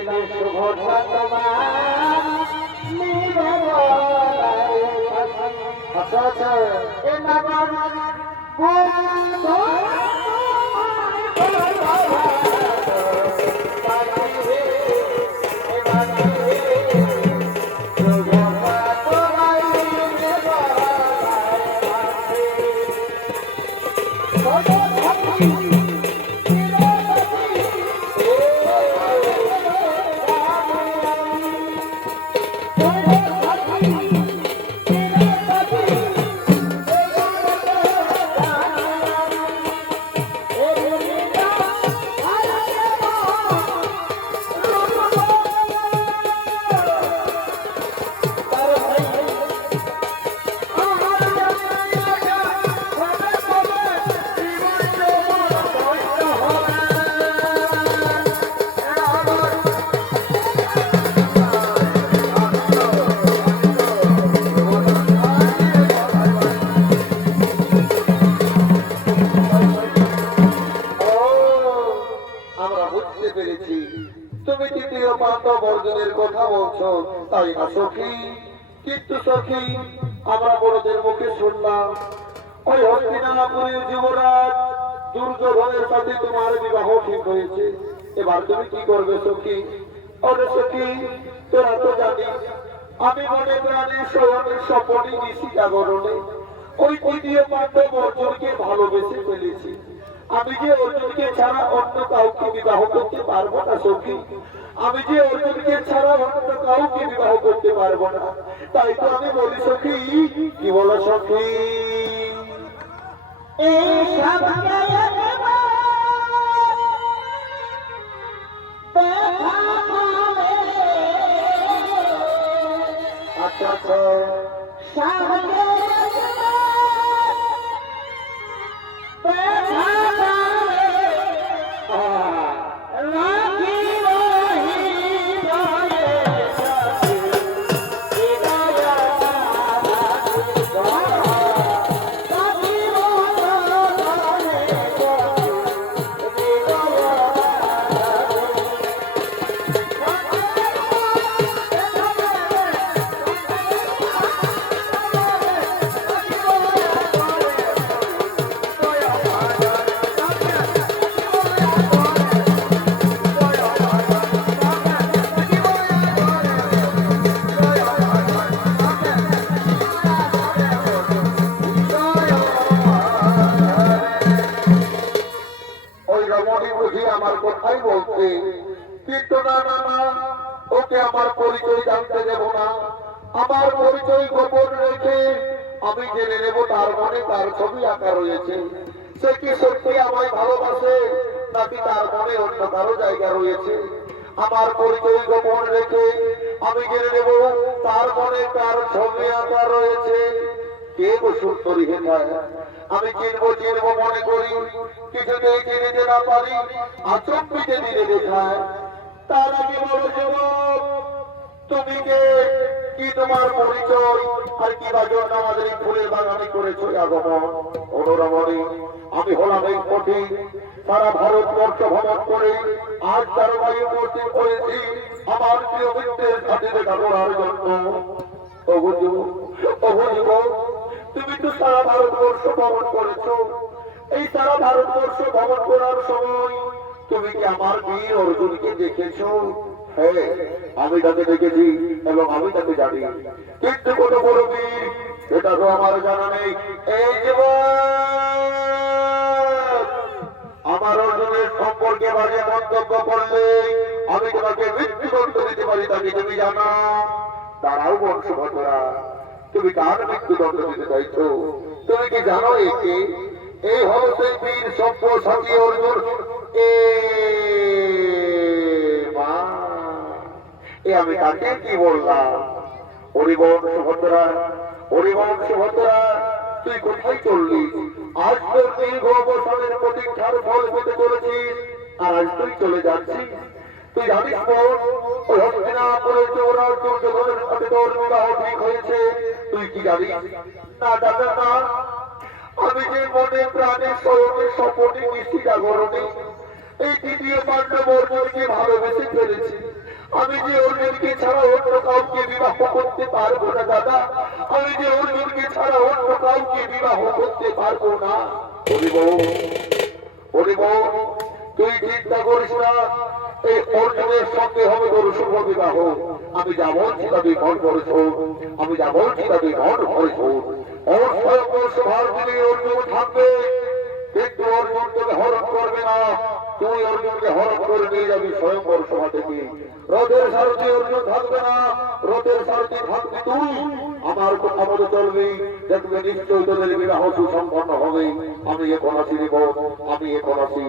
চাইলে শুভতা তোমার আচ্ছা আচ্ছা এ নাগর তুমি তৃতীয় পান্ডব বর্জনের কথা বলছো তাই না সখী? কিন্তু সখী আমরা বড়দের মুখে শুনলাম ওই হস্তিনাপুরের যুবরাজ দুর্যোধনের সাথে তোমার বিবাহ ঠিক হয়েছে। এবার তুমি কি করবে সখী? ওরে সখী তোরা তো জানিস আমি মনে প্রাণে স্বয়নের স্বপনে নিশি জাগরণে ওই তৃতীয় পান্ডব অর্জুনকে ভালোবেসে ফেলেছি। আমি যে অর্জুনকে ছাড়া অন্য কাউকে বিবাহ করতে পারবো না সখী। আমি যে অর্জুনকে ছাড়া অন্য কাউকে বিবাহ করতে পারবো না। তাই তো আমি বলি সখী। কি বলো সখী? আচ্ছা আচ্ছা আমার কথাই বলছে কিন্তু না না না ওকে আমার পরিচয় জানতে দেব না। আমার পরিচয় গোপন রেখে আমি জেনে নেব তার মনে তার ছবি আঁকা রয়েছে। সে কি সত্যি আমায় ভালোবাসে নাকি তার মনে অন্য কারো জায়গা রয়েছে। আমার পরিচয় গোপন রেখে আমি জেনে নেব তার মনে তার ছবি আঁকা রয়েছে। কে গো সুন্দরী হেথায় আমি চিনবো চিনবো মনে করি কিছুতেই চিনিতে না পারি আচম্বিতে দিনে দেখায়। তার আগে বলো যুবক তুমি কে? কি তোমার পরিচয়? আর কি বা জন্য আমাদের এই ফুলের বাগানে করেছো আগমন? অনুরমণি আমি হলাম এই কঠিন সারা ভারতবর্ষ ভ্রমণ করে আজ তার বায়ু মূর্তি করেছি আমার প্রিয় মিত্রের সাথে দেখা করার জন্য। তুমি তো সারা ভারতবর্ষ ভ্রমণ করেছো। এই সারা ভারতবর্ষ ভ্রমণ করার সময় তুমি কি আমার বীর অর্জুনকে দেখেছো? হ্যাঁ আমি তাকে দেখেছি এবং আমি তাকে জানি কিন্তু কত বড় বীর এটা তো আমার জানা নেই। এই আমার অর্জুনের সম্পর্কে বাজে মন্তব্য করলে আমি তোমাকে মৃত্যুদণ্ড দিতে পারি তাকে তুমি জানো? দাঁড়াও বংশধরা তুমি কার মৃত্যুদণ্ড দিতে চাইছো? তুমি কি জানো একে? এই হল সেই বীর সভ্য সাথী অর্জুন। আমি তাকে কি বললাম? হরিবংশধরা হরিবংশধরা তুই কোথায় চললি? আজ তোর দীর্ঘ অবসরের প্রতীক্ষার ফল পেতে চলেছিস আর আজ তুই চলে যাচ্ছিস। তুই জানিস ওই হস্তিনাপুরের যুবরাজ দুর্যোধনের সাথে তোর বিবাহ ঠিক হয়েছে। তুই কি জানিস? না দাদা না আমি যে মনে প্রাণে স্বয়নে স্বপনে মিষ্টি জাগরণে এই তৃতীয় পান্ডব অর্জুনকে ভালোবেসে ফেলেছি। আমি যে অর্জুনকে ছাড়া অন্য কাউকে বিবাহ করতে পারবো না দাদা, আমি যে অর্জুনকে ছাড়া অন্য কাউকে বিবাহ করতে পারবো না। হরিব তুই চিন্তা করিস না, এই অর্জুনের সঙ্গে হবে তোর শুভ বিবাহ। আমি যা বলছি তা তুই মন করেছ, আমি যা বলছি তা তুই মন করেছ। সভার দিনে অর্জুন থাকবে, কিন্তু অর্জুন তোকে হরণ করবে না, তুই অর্জুনকে হরণ করে নিয়ে যাবি স্বয়ংবর সভা থেকে। রথের সারথি অর্জুন থাকবে না, রথের সারথি থাকবি তুই। আমার কথা মতো চলবি, দেখবে নিশ্চয়ই তোদের বিবাহ সুসম্পন্ন হবে। আমি এখন আসি রে বোন, আমি এখন আসি।